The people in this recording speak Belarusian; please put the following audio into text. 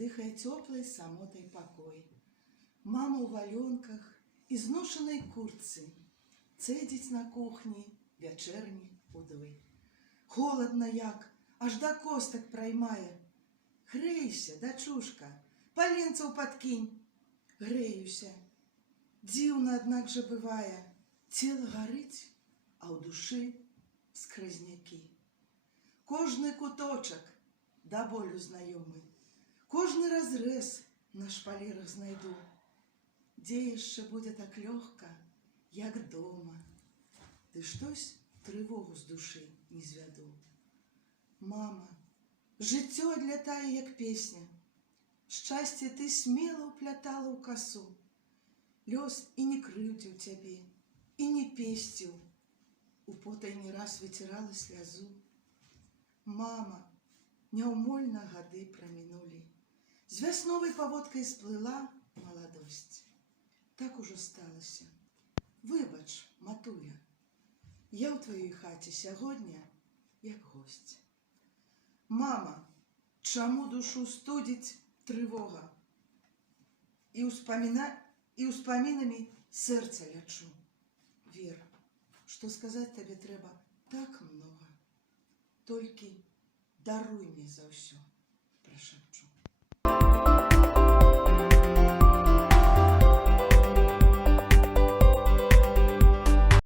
дыхае цёплай самотай пакой. Мама ў валёнках і зношанай куртцы цэдзіць на кухні вячэрні удой. Холадна як, аж да костак праймае. Грэйся, дачушка, паленцаў падкінь. Грэюся. Дзіўна, аднак жа бывае, цела гарыць, а ў душы скрызнякі. Кожны куточак да болю знаёмы, кожны разрэз на шпалерах знайду. Дзе яшчэ будзе так лёгка, як дома, ды штось трывогу з душы не звяду. Мама, жыццё адлятае, як песня, шчасце ты смела ўплятала ў касу. Лёс і не крыўдзіў цябе, і не песціў, у потайні раз выцірала слязу. Мама, няўмольна гады прамінулі, з вясновай паводкай сплыла маладосць. Так ужо сталася. Выбач, матуля, я ў тваёй хаце сягоння як госць. Мама, чаму душу студзіць трывога? І ўспамінамі сэрца лячу. Вер, што сказаць табе трэба так многа. Толькі даруй мне за ўсё, прашапчу.